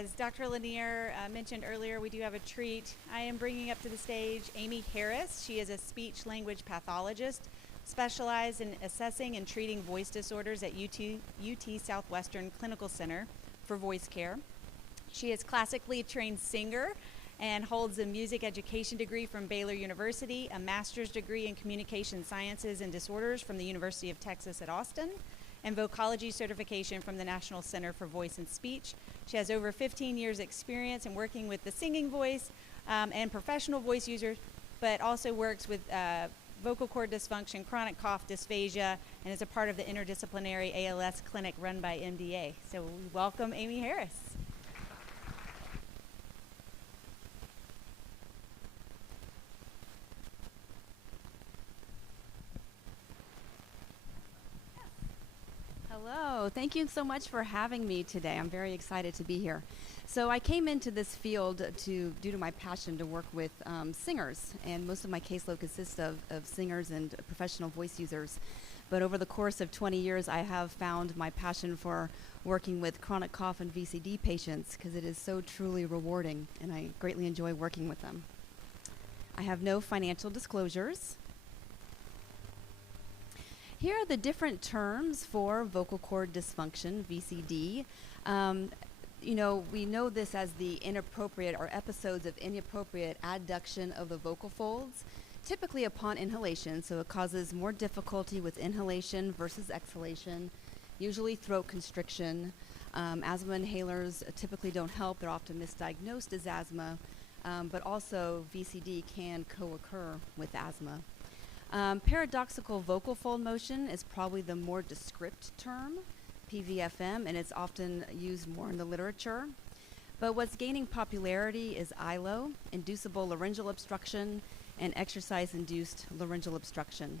As Dr. Lanier mentioned earlier, we do have a treat. I am bringing up to the stage Amy Harris. She is a speech-language pathologist specialized in assessing and treating voice disorders at UT Southwestern Clinical Center for Voice Care. She is classically trained singer and holds a music education degree from Baylor University, a master's degree in communication sciences and disorders from the University of Texas at Austin, and vocology certification from the National Center for Voice and Speech. She has over 15 years experience in working with the singing voice and professional voice users, but also works with vocal cord dysfunction, chronic cough, dysphagia, and is a part of the interdisciplinary ALS clinic run by MDA. So we welcome Amy Harris. Hello, thank you so much for having me today. I'm very excited to be here. So I came into this field due to my passion to work with singers, and most of my caseload consists of singers and professional voice users. But over the course of 20 years, I have found my passion for working with chronic cough and VCD patients because it is so truly rewarding, and I greatly enjoy working with them. I have no financial disclosures. Here are the different terms for vocal cord dysfunction, VCD. We know this as the inappropriate or episodes of inappropriate adduction of the vocal folds, typically upon inhalation, so it causes more difficulty with inhalation versus exhalation, usually throat constriction. Asthma inhalers typically don't help. They're often misdiagnosed as asthma, but also VCD can co-occur with asthma. Paradoxical vocal fold motion is probably the more descript term, PVFM, and it's often used more in the literature. But what's gaining popularity is ILO, inducible laryngeal obstruction, and exercise-induced laryngeal obstruction.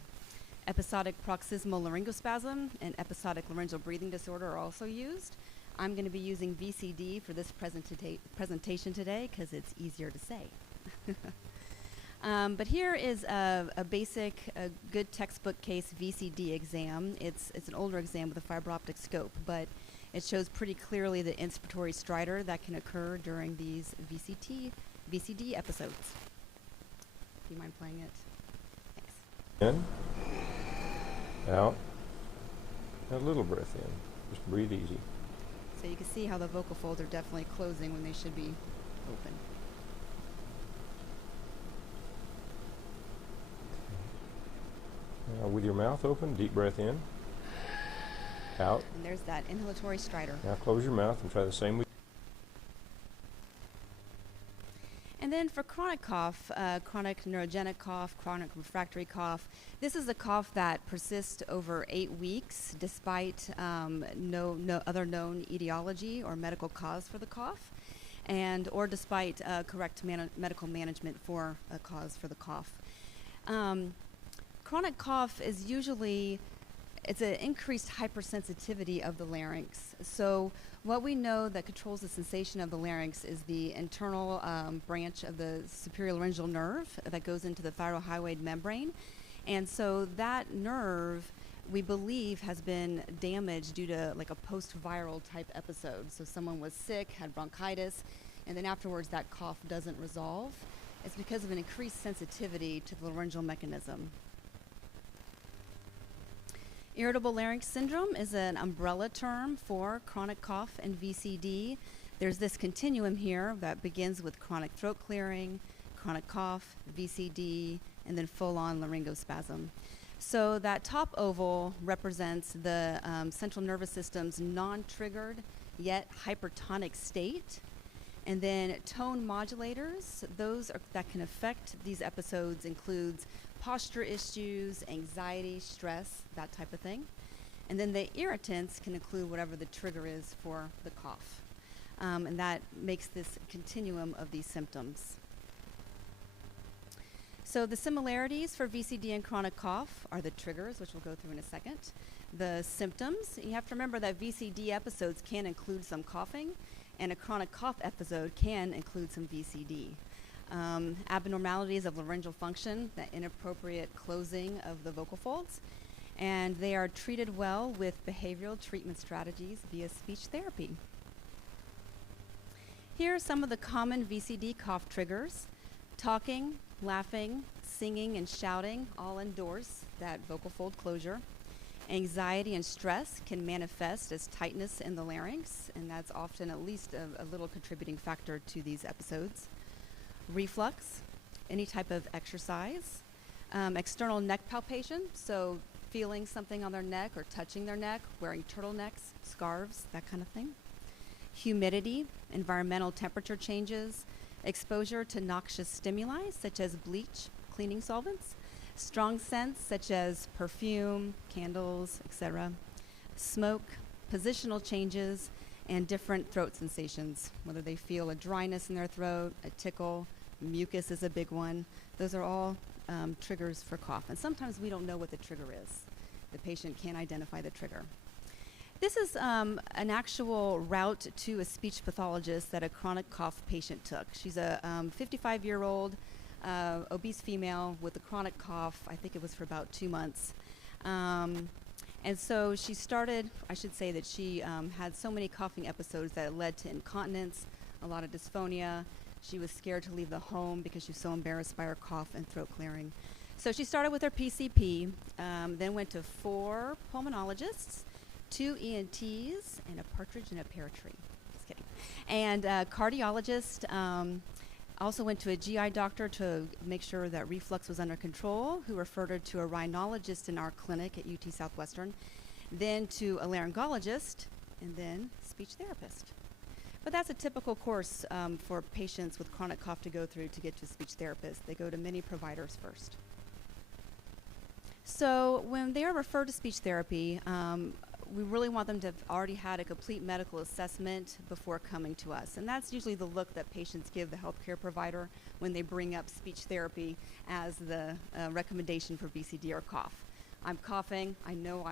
Episodic paroxysmal laryngospasm and episodic laryngeal breathing disorder are also used. I'm going to be using VCD for this presentation today because it's easier to say. But here is a basic, good textbook case VCD exam. It's an older exam with a fiber optic scope, but it shows pretty clearly the inspiratory stridor that can occur during these VCD episodes. Do you mind playing it? Thanks. In, out, and a little breath in. Just breathe easy. So you can see how the vocal folds are definitely closing when they should be open. Now with your mouth open, deep breath in, out. And there's that inhalatory stridor. Now close your mouth and try the same with. And then for chronic cough, chronic neurogenic cough, chronic refractory cough, this is a cough that persists over 8 weeks despite no other known etiology or medical cause for the cough, or despite correct medical management for a cause for the cough. Chronic cough is it's an increased hypersensitivity of the larynx. So what we know that controls the sensation of the larynx is the internal branch of the superior laryngeal nerve that goes into the thyrohyoid membrane. And so that nerve, we believe, has been damaged due to like a post-viral type episode. So someone was sick, had bronchitis, and then afterwards that cough doesn't resolve. It's because of an increased sensitivity to the laryngeal mechanism. Irritable larynx syndrome is an umbrella term for chronic cough and VCD. There's this continuum here that begins with chronic throat clearing, chronic cough, VCD, and then full-on laryngospasm. So that top oval represents the central nervous system's non-triggered yet hypertonic state. And then tone modulators, that can affect these episodes includes posture issues, anxiety, stress, that type of thing. And then the irritants can include whatever the trigger is for the cough. And that makes this continuum of these symptoms. So the similarities for VCD and chronic cough are the triggers, which we'll go through in a second. The symptoms, you have to remember that VCD episodes can include some coughing, and a chronic cough episode can include some VCD. Abnormalities of laryngeal function, the inappropriate closing of the vocal folds, and they are treated well with behavioral treatment strategies via speech therapy. Here are some of the common VCD cough triggers. Talking, laughing, singing, and shouting all endorse that vocal fold closure. Anxiety and stress can manifest as tightness in the larynx, and that's often at least a little contributing factor to these episodes. Reflux, any type of exercise. External neck palpation, so feeling something on their neck or touching their neck, wearing turtlenecks, scarves, that kind of thing. Humidity, environmental temperature changes, exposure to noxious stimuli such as bleach, cleaning solvents, strong scents such as perfume, candles, etc., smoke, positional changes, and different throat sensations, whether they feel a dryness in their throat, a tickle, mucus is a big one. Those are all triggers for cough. And sometimes we don't know what the trigger is. The patient can't identify the trigger. This is an actual route to a speech pathologist that a chronic cough patient took. She's a 55-year-old obese female with a chronic cough. I think it was for about 2 months. And so she started, I should say that she had so many coughing episodes that it led to incontinence, a lot of dysphonia. She was scared to leave the home because she was so embarrassed by her cough and throat clearing. So she started with her PCP, then went to 4 pulmonologists, 2 ENTs, and a partridge in a pear tree. Just kidding. And cardiologist, also went to a GI doctor to make sure that reflux was under control, who referred her to a rhinologist in our clinic at UT Southwestern, then to a laryngologist, and then speech therapist. But that's a typical course for patients with chronic cough to go through to get to a speech therapist. They go to many providers first. So when they are referred to speech therapy, we really want them to have already had a complete medical assessment before coming to us. And that's usually the look that patients give the healthcare provider when they bring up speech therapy as the recommendation for VCD or cough. I'm coughing, I know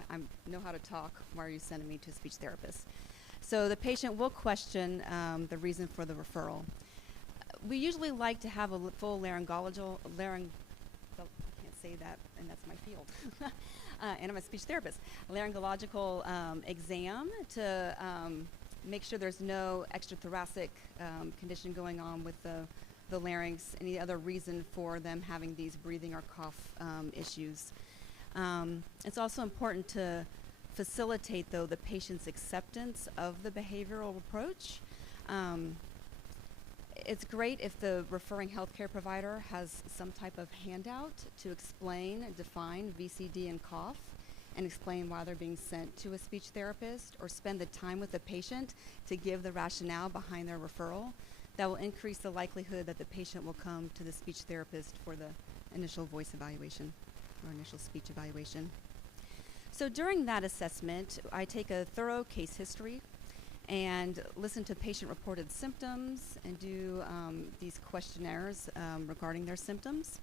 how to talk, why are you sending me to a speech therapist? So the patient will question the reason for the referral. We usually like to have a full I can't say that, and that's my field. And I'm a speech therapist. A laryngological exam to make sure there's no extrathoracic condition going on with the larynx, any other reason for them having these breathing or cough issues. It's also important to facilitate, though, the patient's acceptance of the behavioral approach. It's great if the referring healthcare provider has some type of handout to explain, define VCD and cough, and explain why they're being sent to a speech therapist, or spend the time with the patient to give the rationale behind their referral. That will increase the likelihood that the patient will come to the speech therapist for the initial voice evaluation or initial speech evaluation. So during that assessment, I take a thorough case history and listen to patient-reported symptoms and do these questionnaires regarding their symptoms.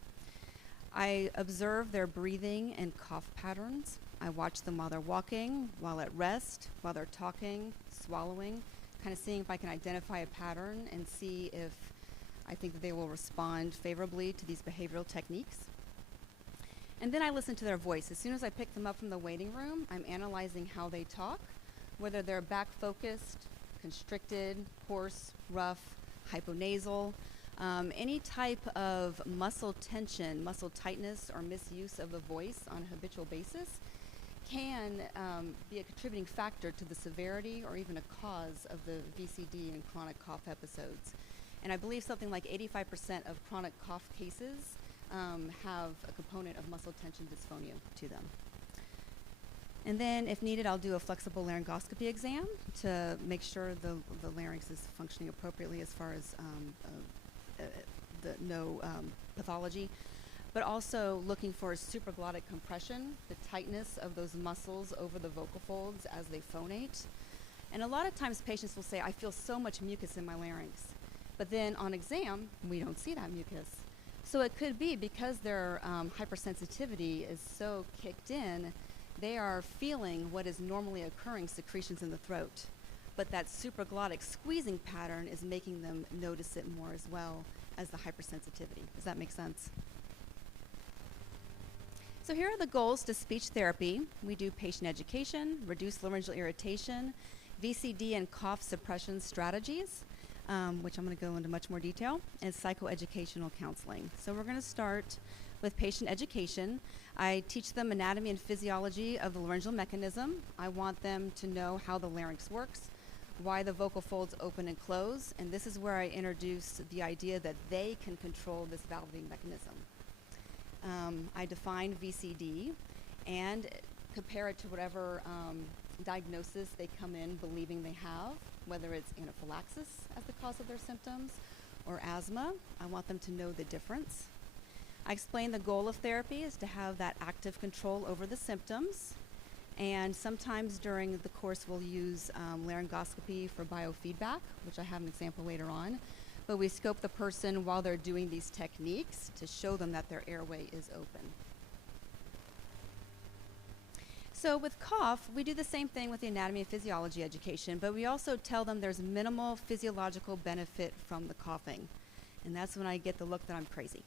I observe their breathing and cough patterns. I watch them while they're walking, while at rest, while they're talking, swallowing, kind of seeing if I can identify a pattern and see if I think that they will respond favorably to these behavioral techniques. And then I listen to their voice. As soon as I pick them up from the waiting room, I'm analyzing how they talk, whether they're back-focused, constricted, hoarse, rough, hyponasal. Any type of muscle tension, muscle tightness, or misuse of the voice on a habitual basis can be a contributing factor to the severity or even a cause of the VCD and chronic cough episodes. And I believe something like 85% of chronic cough cases have a component of muscle tension dysphonia to them. And then, if needed, I'll do a flexible laryngoscopy exam to make sure the larynx is functioning appropriately as far as no pathology, but also looking for a supraglottic compression, the tightness of those muscles over the vocal folds as they phonate. And a lot of times patients will say, I feel so much mucus in my larynx. But then on exam, we don't see that mucus. So it could be because their hypersensitivity is so kicked in, they are feeling what is normally occurring secretions in the throat. But that supraglottic squeezing pattern is making them notice it more as well as the hypersensitivity. Does that make sense? So here are the goals to speech therapy. We do patient education, reduce laryngeal irritation, VCD and cough suppression strategies. which I'm going to go into much more detail, and psychoeducational counseling. So we're going to start with patient education. I teach them anatomy and physiology of the laryngeal mechanism. I want them to know how the larynx works, why the vocal folds open and close, and this is where I introduce the idea that they can control this valving mechanism. I define VCD and compare it to whatever diagnosis they come in believing they have, whether it's anaphylaxis as the cause of their symptoms or asthma. I want them to know the difference. I explain the goal of therapy is to have that active control over the symptoms, and sometimes during the course we'll use laryngoscopy for biofeedback, which I have an example later on, but we scope the person while they're doing these techniques to show them that their airway is open. So with cough, we do the same thing with the anatomy and physiology education, but we also tell them there's minimal physiological benefit from the coughing. And that's when I get the look that I'm crazy.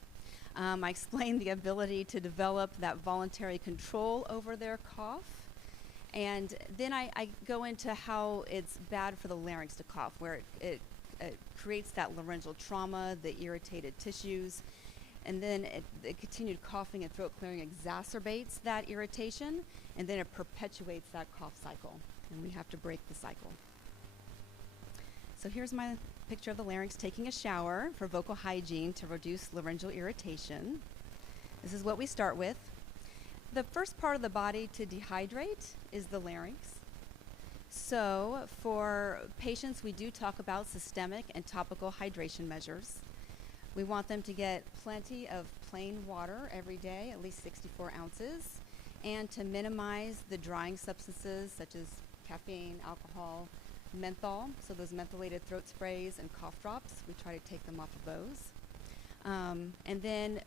I explain the ability to develop that voluntary control over their cough. And then I go into how it's bad for the larynx to cough, where it creates that laryngeal trauma, the irritated tissues. And then the continued coughing and throat clearing exacerbates that irritation, and then it perpetuates that cough cycle, and we have to break the cycle. So here's my picture of the larynx taking a shower for vocal hygiene to reduce laryngeal irritation. This is what we start with. The first part of the body to dehydrate is the larynx. So for patients, we do talk about systemic and topical hydration measures. We want them to get plenty of plain water every day, at least 64 ounces, and to minimize the drying substances such as caffeine, alcohol, menthol, so those mentholated throat sprays and cough drops, we try to take them off of those. And then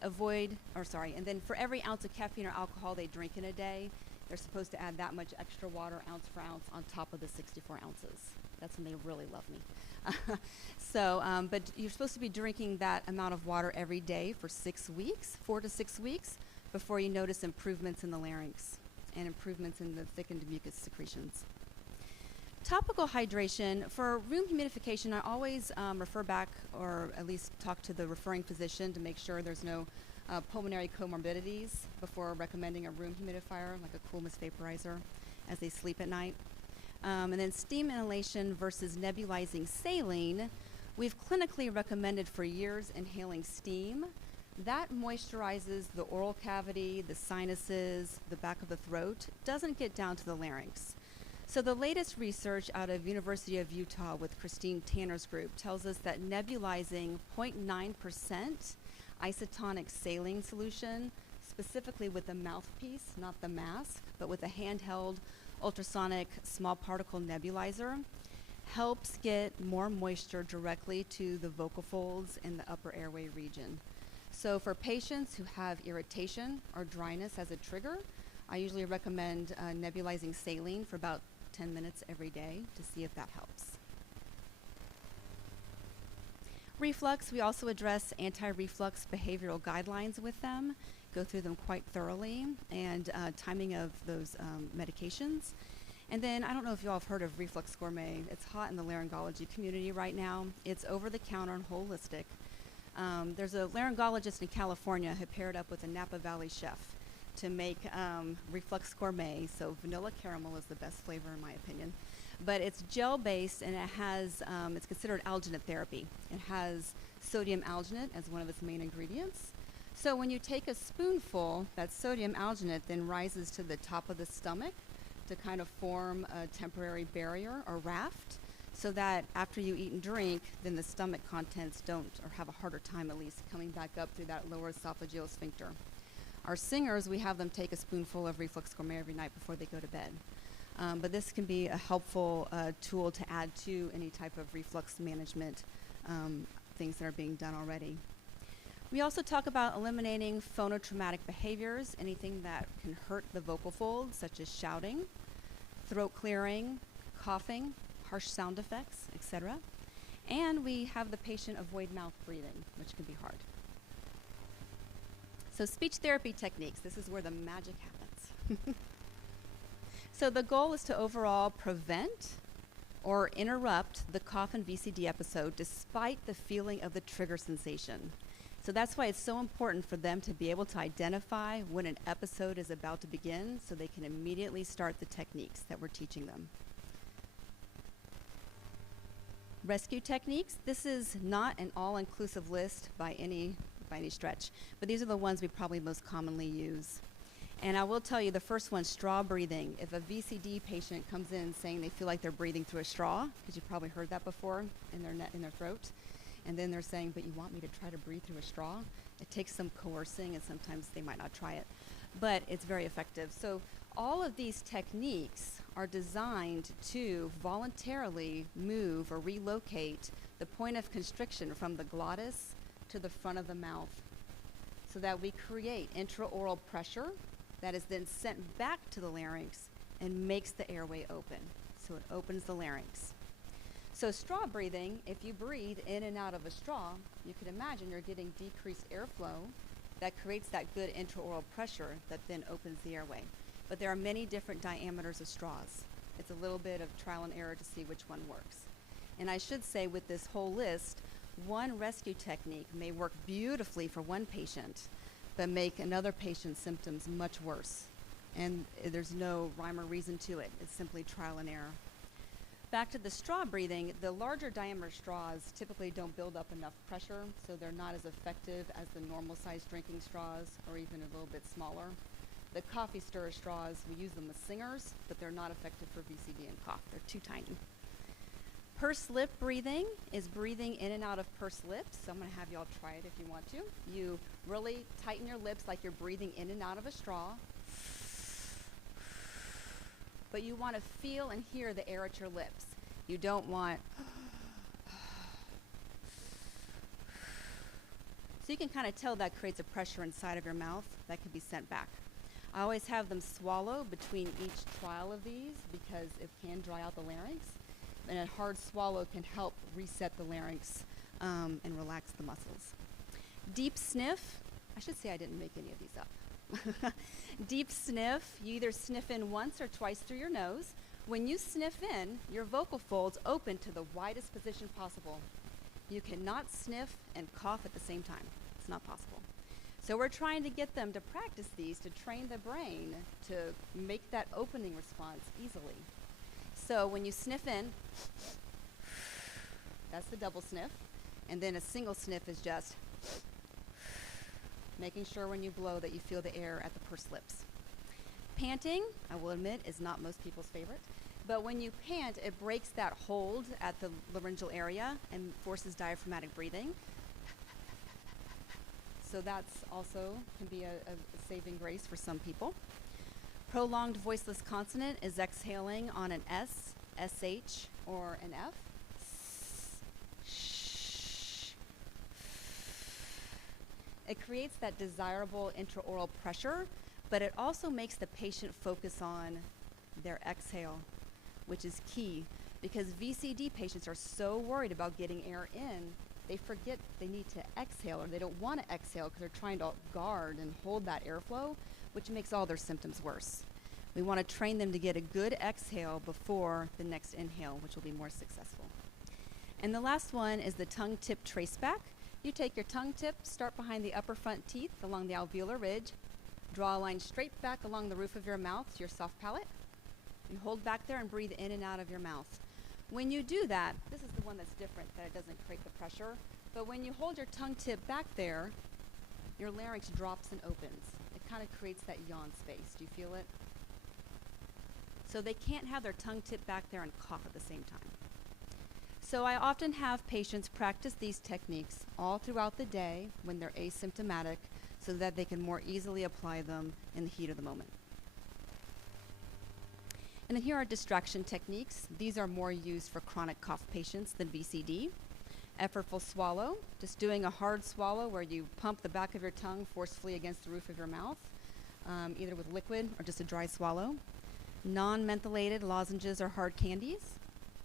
for every ounce of caffeine or alcohol they drink in a day, they're supposed to add that much extra water, ounce for ounce, on top of the 64 ounces. That's when they really love me. But you're supposed to be drinking that amount of water every day for 6 weeks, 4 to 6 weeks, before you notice improvements in the larynx and improvements in the thickened mucus secretions. Topical hydration, for room humidification, I always refer back, or at least talk to the referring physician to make sure there's no pulmonary comorbidities before recommending a room humidifier, like a cool mist vaporizer, as they sleep at night. And then steam inhalation versus nebulizing saline, we've clinically recommended for years inhaling steam. That moisturizes the oral cavity, the sinuses, the back of the throat, doesn't get down to the larynx. So the latest research out of University of Utah with Christine Tanner's group tells us that nebulizing 0.9% isotonic saline solution, specifically with the mouthpiece, not the mask, but with a handheld ultrasonic small particle nebulizer, helps get more moisture directly to the vocal folds in the upper airway region. So for patients who have irritation or dryness as a trigger, I usually recommend nebulizing saline for about 10 minutes every day to see if that helps. Reflux, we also address anti-reflux behavioral guidelines with them, go through them quite thoroughly, and timing of those medications. And then, I don't know if you all have heard of Reflux Gourmet. It's hot in the laryngology community right now. It's over-the-counter and holistic. There's a laryngologist in California who paired up with a Napa Valley chef to make Reflux Gourmet. So vanilla caramel is the best flavor in my opinion. But it's gel-based, and it has, it's considered alginate therapy. It has sodium alginate as one of its main ingredients. So when you take a spoonful, that sodium alginate then rises to the top of the stomach to kind of form a temporary barrier or raft, so that after you eat and drink, then the stomach contents don't, or have a harder time at least, coming back up through that lower esophageal sphincter. Our singers, we have them take a spoonful of Reflux Gourmet every night before they go to bed. But this can be a helpful tool to add to any type of reflux management things that are being done already. We also talk about eliminating phonotraumatic behaviors, anything that can hurt the vocal folds, such as shouting, throat clearing, coughing, harsh sound effects, etc. And we have the patient avoid mouth breathing, which can be hard. So speech therapy techniques, this is where the magic happens. So the goal is to overall prevent or interrupt the cough and VCD episode despite the feeling of the trigger sensation. So that's why it's so important for them to be able to identify when an episode is about to begin so they can immediately start the techniques that we're teaching them. Rescue techniques. This is not an all-inclusive list by any stretch, but these are the ones we probably most commonly use. And I will tell you, the first one, straw breathing. If a VCD patient comes in saying they feel like they're breathing through a straw, because you've probably heard that before in their throat, and then they're saying, but you want me to try to breathe through a straw? It takes some coercing, and sometimes they might not try it, but it's very effective. So all of these techniques are designed to voluntarily move or relocate the point of constriction from the glottis to the front of the mouth so that we create intraoral pressure that is then sent back to the larynx and makes the airway open. So it opens the larynx. So straw breathing, if you breathe in and out of a straw, you can imagine you're getting decreased airflow that creates that good intraoral pressure that then opens the airway. But there are many different diameters of straws. It's a little bit of trial and error to see which one works. And I should say with this whole list, one rescue technique may work beautifully for one patient, but make another patient's symptoms much worse. And there's no rhyme or reason to it. It's simply trial and error. Back to the straw breathing, the larger diameter straws typically don't build up enough pressure, so they're not as effective as the normal sized drinking straws, or even a little bit smaller. The coffee stirrer straws, we use them with singers, but they're not effective for VCD and cough. They're too tiny. Pursed lip breathing is breathing in and out of pursed lips. So I'm going to have you all try it if you want to. You really tighten your lips like you're breathing in and out of a straw. But you want to feel and hear the air at your lips. You don't want... So you can kind of tell that creates a pressure inside of your mouth that can be sent back. I always have them swallow between each trial of these because it can dry out the larynx. And a hard swallow can help reset the larynx and relax the muscles. Deep sniff. I should say I didn't make any of these up. Deep sniff. You either sniff in once or twice through your nose. When you sniff in, your vocal folds open to the widest position possible. You cannot sniff and cough at the same time. It's not possible. So we're trying to get them to practice these to train the brain to make that opening response easily. So when you sniff in, that's the double sniff. And then a single sniff is just making sure when you blow that you feel the air at the pursed lips. Panting, I will admit, is not most people's favorite. But when you pant, it breaks that hold at the laryngeal area and forces diaphragmatic breathing. So that's also can be a saving grace for some people. Prolonged voiceless consonant is exhaling on an S, SH, or an F. It creates that desirable intraoral pressure, but it also makes the patient focus on their exhale, which is key because VCD patients are so worried about getting air in, they forget they need to exhale or they don't want to exhale because they're trying to guard and hold that airflow, which makes all their symptoms worse. We want to train them to get a good exhale before the next inhale, which will be more successful. And the last one is the tongue tip trace back. You take your tongue tip, start behind the upper front teeth along the alveolar ridge, draw a line straight back along the roof of your mouth to your soft palate, and hold back there and breathe in and out of your mouth. When you do that, this is the one that's different, that it doesn't create the pressure, but when you hold your tongue tip back there, your larynx drops and opens. It kind of creates that yawn space. Do you feel it? So they can't have their tongue tip back there and cough at the same time. So I often have patients practice these techniques all throughout the day when they're asymptomatic so that they can more easily apply them in the heat of the moment. And then here are distraction techniques. These are more used for chronic cough patients than VCD. Effortful swallow, just doing a hard swallow where you pump the back of your tongue forcefully against the roof of your mouth, either with liquid or just a dry swallow. Non-mentholated lozenges or hard candies.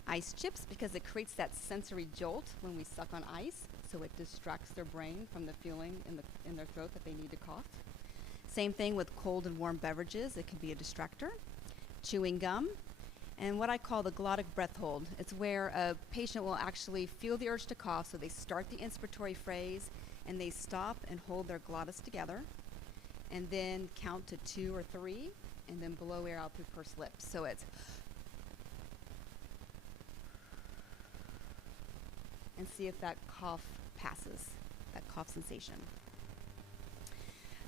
Ice chips, because it creates that sensory jolt when we suck on ice, so it distracts their brain from the feeling in their throat that they need to cough. Same thing with cold and warm beverages. It can be a distractor. Chewing gum. and what I call the glottic breath hold. It's where a patient will actually feel the urge to cough, so they start the inspiratory phrase and they stop and hold their glottis together and then count to 2 or 3 and then blow air out through pursed lips. So it's and see if that cough passes, that cough sensation.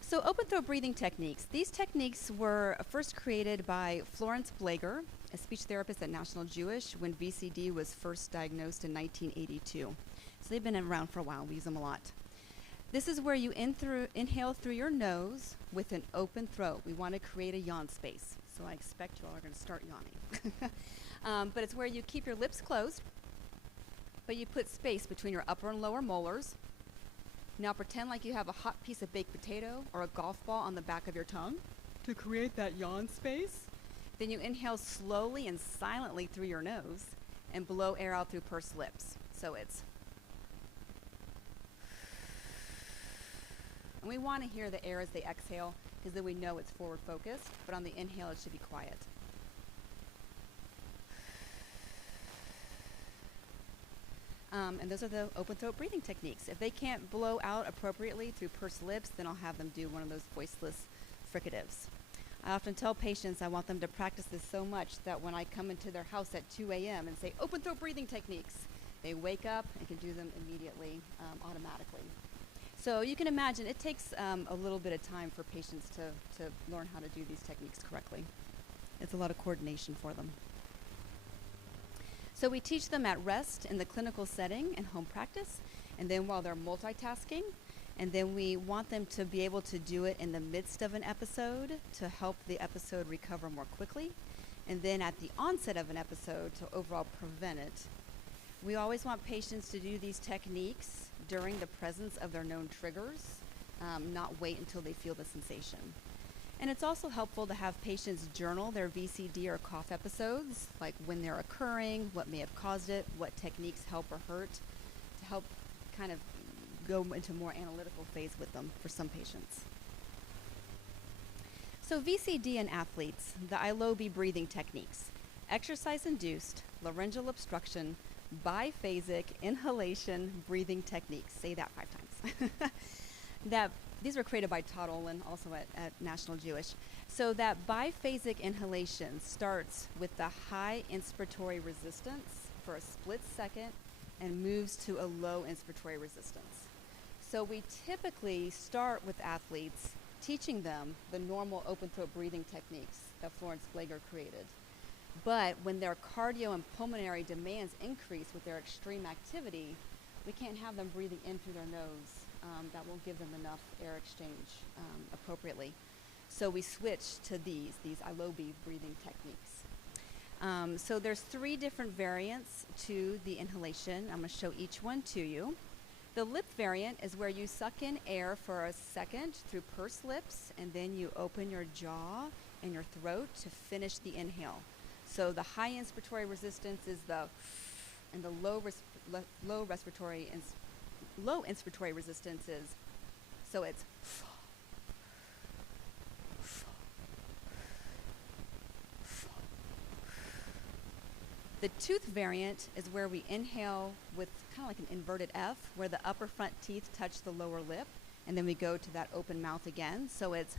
So open throat breathing techniques. These techniques were first created by Florence Blager, a speech therapist at National Jewish, when VCD was first diagnosed in 1982. So they've been around for a while. We use them a lot. This is where you inhale through your nose with an open throat. We want to create a yawn space. So I expect you all are going to start yawning. But it's where you keep your lips closed, but you put space between your upper and lower molars. Now pretend like you have a hot piece of baked potato or a golf ball on the back of your tongue to create that yawn space. Then you inhale slowly and silently through your nose and blow air out through pursed lips. So it's, and we want to hear the air as they exhale because then we know it's forward focused, but on the inhale it should be quiet. And those are the open throat breathing techniques. If they can't blow out appropriately through pursed lips, then I'll have them do one of those voiceless fricatives. I often tell patients I want them to practice this so much that when I come into their house at 2 a.m. and say open throat breathing techniques, they wake up and can do them immediately, automatically. So you can imagine it takes a little bit of time for patients to learn how to do these techniques correctly. It's a lot of coordination for them. So we teach them at rest in the clinical setting and home practice, and then while they're multitasking, and then we want them to be able to do it in the midst of an episode to help the episode recover more quickly, and then at the onset of an episode to overall prevent it. We always want patients to do these techniques during the presence of their known triggers, not wait until they feel the sensation. And it's also helpful to have patients journal their VCD or cough episodes, like when they're occurring, what may have caused it, what techniques help or hurt, to help kind of go into a more analytical phase with them for some patients. So VCD in athletes, the ILOBI breathing techniques, exercise-induced laryngeal obstruction, biphasic inhalation breathing techniques. Say that 5 times. These were created by Todd Olin, also at National Jewish. So that biphasic inhalation starts with the high inspiratory resistance for a split second and moves to a low inspiratory resistance. So we typically start with athletes teaching them the normal open throat breathing techniques that Florence Blager created. But when their cardio and pulmonary demands increase with their extreme activity, we can't have them breathing in through their nose. That won't give them enough air exchange appropriately. So we switch to these ILOBI breathing techniques. So there's 3 different variants to the inhalation. I'm going to show each one to you. The lip variant is where you suck in air for a second through pursed lips, and then you open your jaw and your throat to finish the inhale. So the high inspiratory resistance is and the low inspiratory resistance is, so it's the tooth variant is where we inhale with kind of like an inverted F, where the upper front teeth touch the lower lip, and then we go to that open mouth again. So it's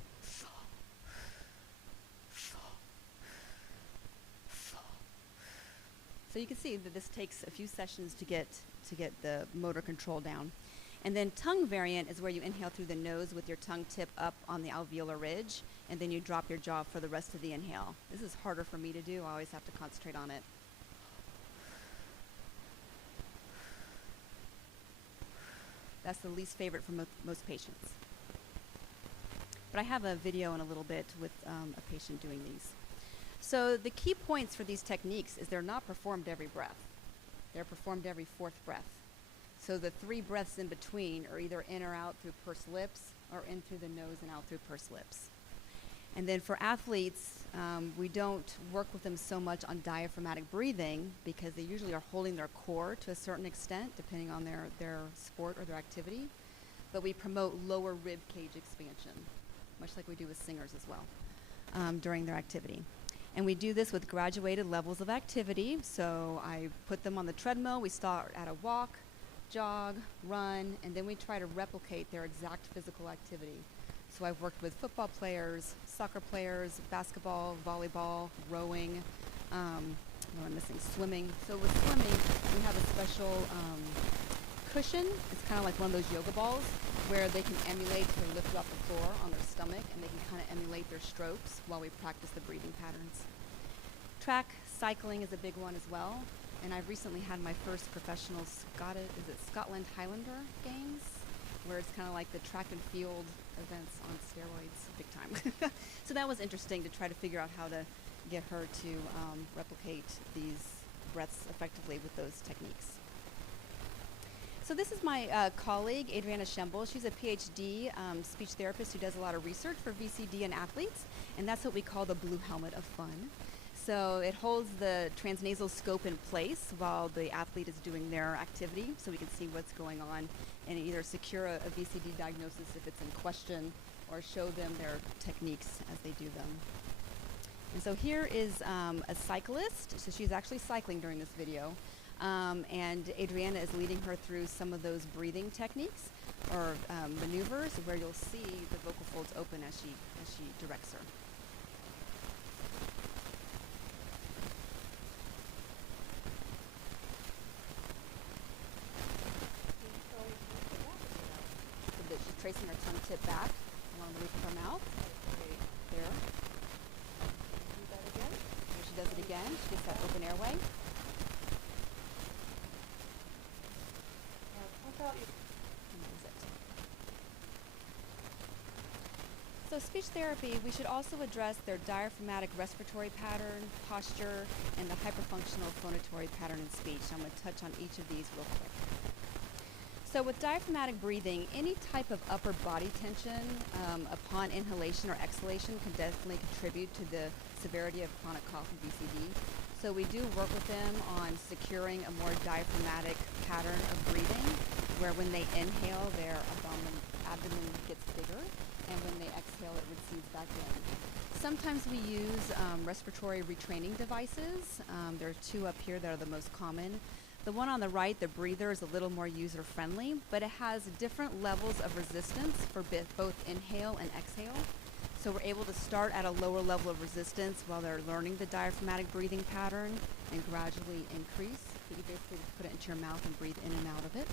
so you can see that this takes a few sessions to get the motor control down. And then tongue variant is where you inhale through the nose with your tongue tip up on the alveolar ridge, and then you drop your jaw for the rest of the inhale. This is harder for me to do. I always have to concentrate on it. That's the least favorite for most patients. But I have a video in a little bit with a patient doing these. So the key points for these techniques is they're not performed every breath. They're performed every 4th breath. So the 3 breaths in between are either in or out through pursed lips or in through the nose and out through pursed lips. And then for athletes, we don't work with them so much on diaphragmatic breathing because they usually are holding their core to a certain extent depending on their sport or their activity. But we promote lower rib cage expansion, much like we do with singers as well, during their activity. And we do this with graduated levels of activity. So I put them on the treadmill. We start at a walk, jog, run, and then we try to replicate their exact physical activity. So I've worked with football players, soccer players, basketball, volleyball, rowing, what am I missing? Swimming. So with swimming, we have a special cushion. It's kind of like one of those yoga balls where they can emulate to lift off the floor on their stomach, and they can kind of emulate their strokes while we practice the breathing patterns. Track cycling is a big one as well, and I've recently had my first professional Scotland Highlander games, where it's kind of like the track and field events on steroids, big time. So that was interesting to try to figure out how to get her to replicate these breaths effectively with those techniques. So this is my colleague, Adriana Schembel. She's a PhD speech therapist who does a lot of research for VCD and athletes, and that's what we call the blue helmet of fun. So it holds the transnasal scope in place while the athlete is doing their activity, so we can see what's going on and either secure a VCD diagnosis if it's in question, or show them their techniques as they do them. And so here is a cyclist. So she's actually cycling during this video. And Adriana is leading her through some of those breathing techniques or maneuvers where you'll see the vocal folds open as she directs her. So that she's tracing her tongue tip back along the roof of her mouth. There. Do that again. Here she does it again. She gets that open airway. So speech therapy, we should also address their diaphragmatic respiratory pattern, posture, and the hyperfunctional phonatory pattern in speech. I'm going to touch on each of these real quick. So with diaphragmatic breathing, any type of upper body tension upon inhalation or exhalation can definitely contribute to the severity of chronic cough and VCD. So we do work with them on securing a more diaphragmatic pattern of breathing, where when they inhale, their abdomen gets bigger, and when they exhale, it recedes back in. Sometimes we use respiratory retraining devices. There are two up here that are the most common. The one on the right, the breather, is a little more user-friendly, but it has different levels of resistance for both inhale and exhale. So we're able to start at a lower level of resistance while they're learning the diaphragmatic breathing pattern and gradually increase. So you basically put it into your mouth and breathe in and out of it.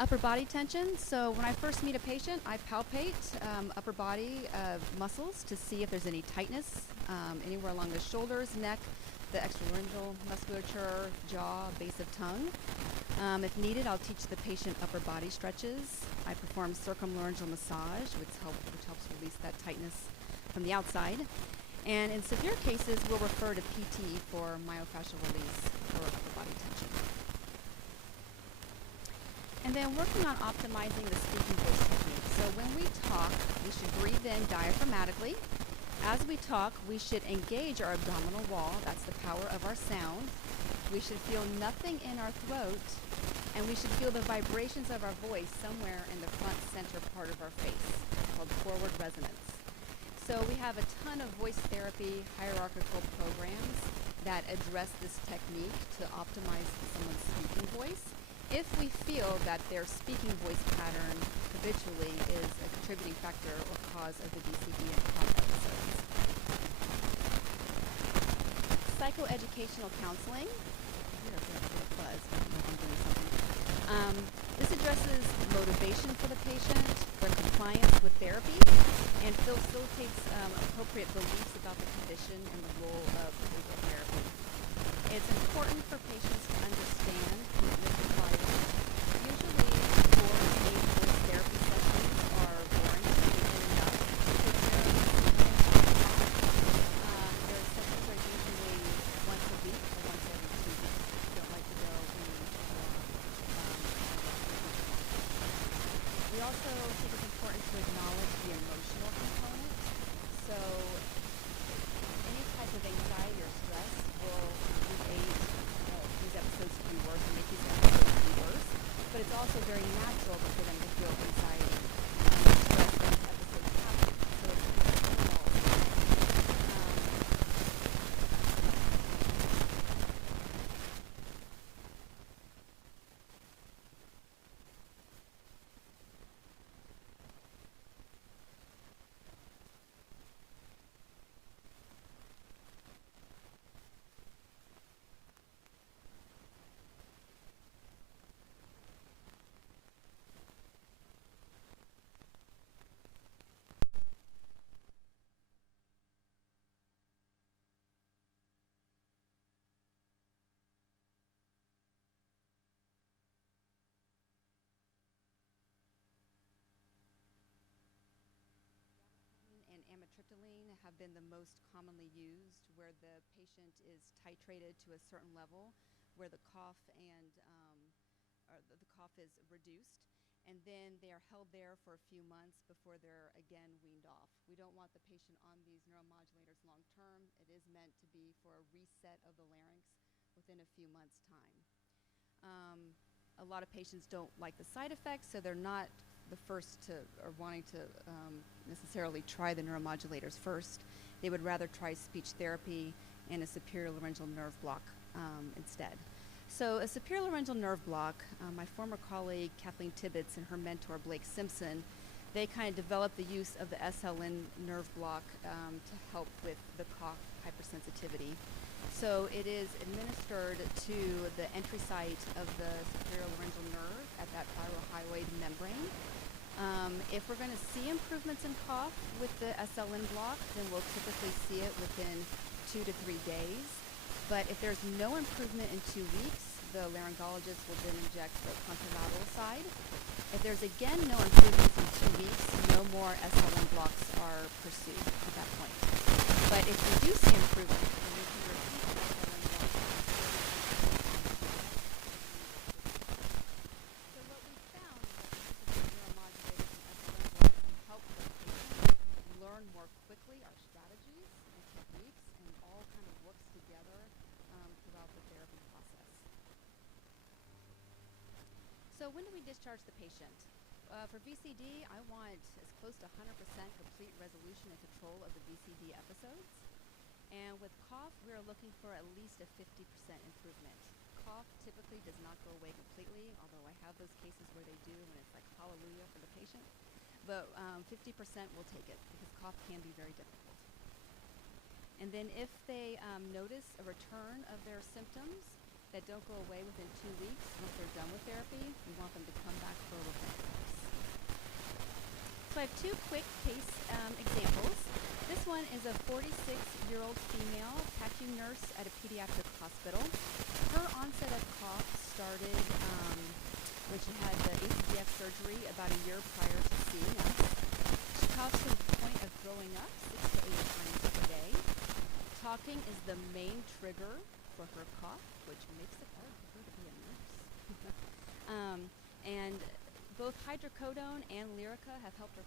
Upper body tension. So when I first meet a patient, I palpate upper body muscles to see if there's any tightness anywhere along the shoulders, neck, the extralaryngeal musculature, jaw, base of tongue. If needed, I'll teach the patient upper body stretches. I perform circumlaryngeal massage, which helps release that tightness from the outside. And in severe cases, we'll refer to PT for myofascial release for upper body tension. And then working on optimizing the speaking voice technique. So when we talk, we should breathe in diaphragmatically. As we talk, we should engage our abdominal wall. That's the power of our sound. We should feel nothing in our throat, and we should feel the vibrations of our voice somewhere in the front center part of our face, called forward resonance. So we have a ton of voice therapy hierarchical programs that address this technique to optimize someone's speaking voice if we feel that their speaking voice pattern habitually is a contributing factor or cause of the VCD and cough episodes. Psychoeducational counseling. This addresses motivation for the patient, their compliance with therapy, and facilitates appropriate beliefs about the condition and the role of behavioral therapy. It's important for patients to understand commitment required. Usually, 4 to 8 voice therapy sessions are warranted enough to take care of the their sessions are usually once a week or once every 2 weeks. I don't like to go any We also think it's important to acknowledge the emotional component. So any type of anxiety or stress will aid these episodes to be worse and make these episodes to be worse. But it's also very natural for them to feel anxiety and stress when these episodes happen. So it's important to sertraline have been the most commonly used, where the patient is titrated to a certain level, where the cough or the cough is reduced, and then they are held there for a few months before they're again weaned off. We don't want the patient on these neuromodulators long term. It is meant to be for a reset of the larynx within a few months' time. A lot of patients don't like the side effects, so they're not the first to or wanting to necessarily try the neuromodulators first. They would rather try speech therapy and a superior laryngeal nerve block instead. So a superior laryngeal nerve block, my former colleague Kathleen Tibbetts and her mentor Blake Simpson, they kind of developed the use of the SLN nerve block to help with the cough hypersensitivity. So it is administered to the entry site of the superior laryngeal nerve at that thyrohyoid membrane. If we're going to see improvements in cough with the SLN block, then we'll typically see it within 2 to 3 days. But if there's no improvement in 2 weeks, the laryngologist will then inject the contralateral side. If there's again no improvements in 2 weeks, no more SLN blocks are pursued at that point. But if we do see improvement, then we can repeat the SLN block. So what we found is that the neuromodulators and SLN blocks can help the patient learn more quickly our strategies and techniques, and all kind of works together throughout the therapy process. So when do we discharge the patient? For VCD, I want as close to 100% complete resolution and control of the VCD episodes. And with cough, we're looking for at least a 50% improvement. Cough typically does not go away completely, although I have those cases where they do, and it's like hallelujah for the patient. But 50% will take it, because cough can be very difficult. And then if they notice a return of their symptoms that don't go away within 2 weeks, once they're done with therapy, we want them to come back for a repeat course. So I have 2 quick case examples. This one is a 46-year-old female PACU nurse at a pediatric hospital. Her onset of cough started when she had the ACDF surgery about a year prior to seeing us. She coughs to the point of throwing up 6 to 8 times per day. Talking is the main trigger for her cough, which makes it hard for her to be a nurse. And both hydrocodone and Lyrica have helped her.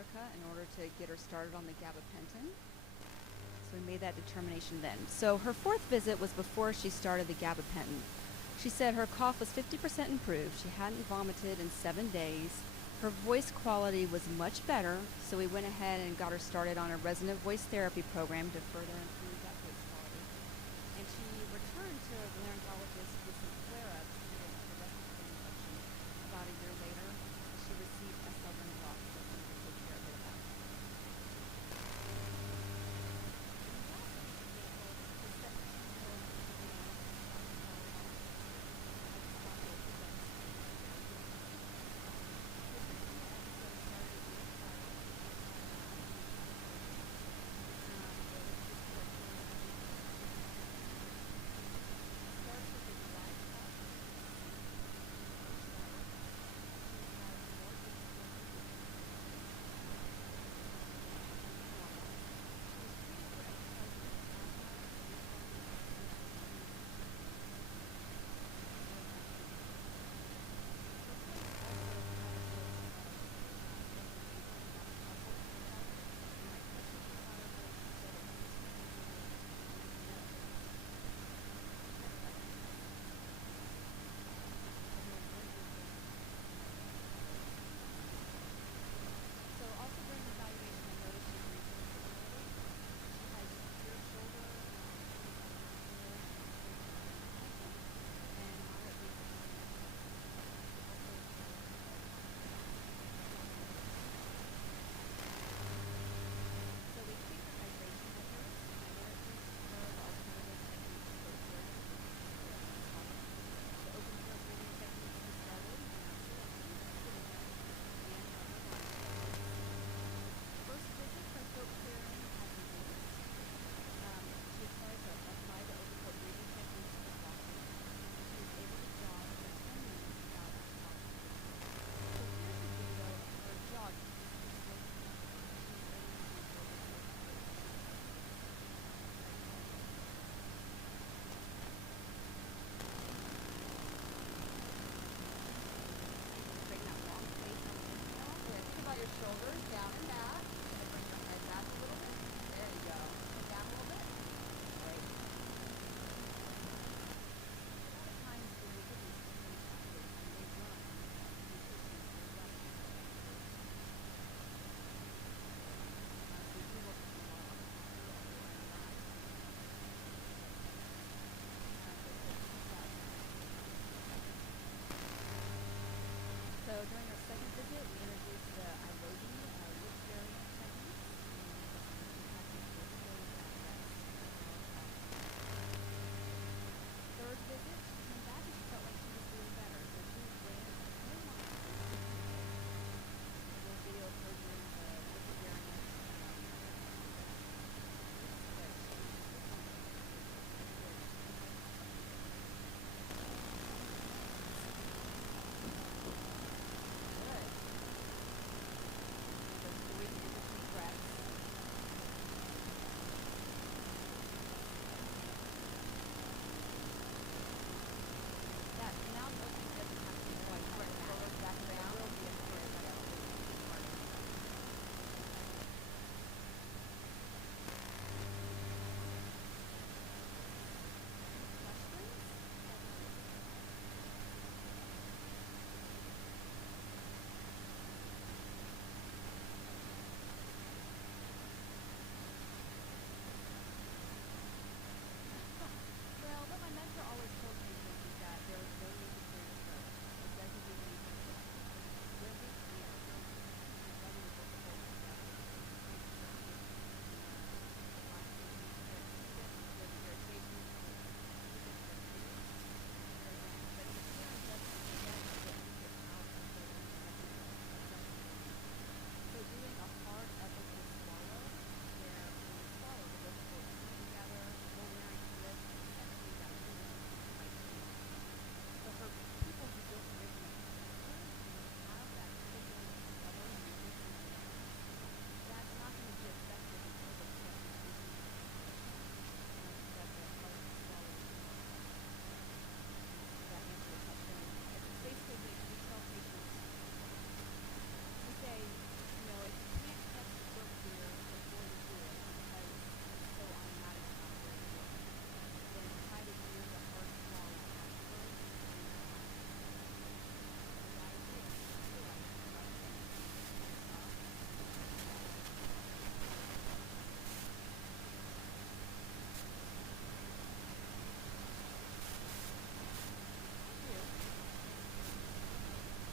America in order to get her started on the gabapentin. So we made that determination then. So her fourth visit was before she started the gabapentin. She said her cough was 50% improved. She hadn't vomited in 7 days. Her voice quality was much better, so we went ahead and got her started on a resident voice therapy program to further improve that voice quality. And she returned to a laryngologist with some flare-ups due to a respiratory infection about a year later. She received SLN drops that we would take care of her about.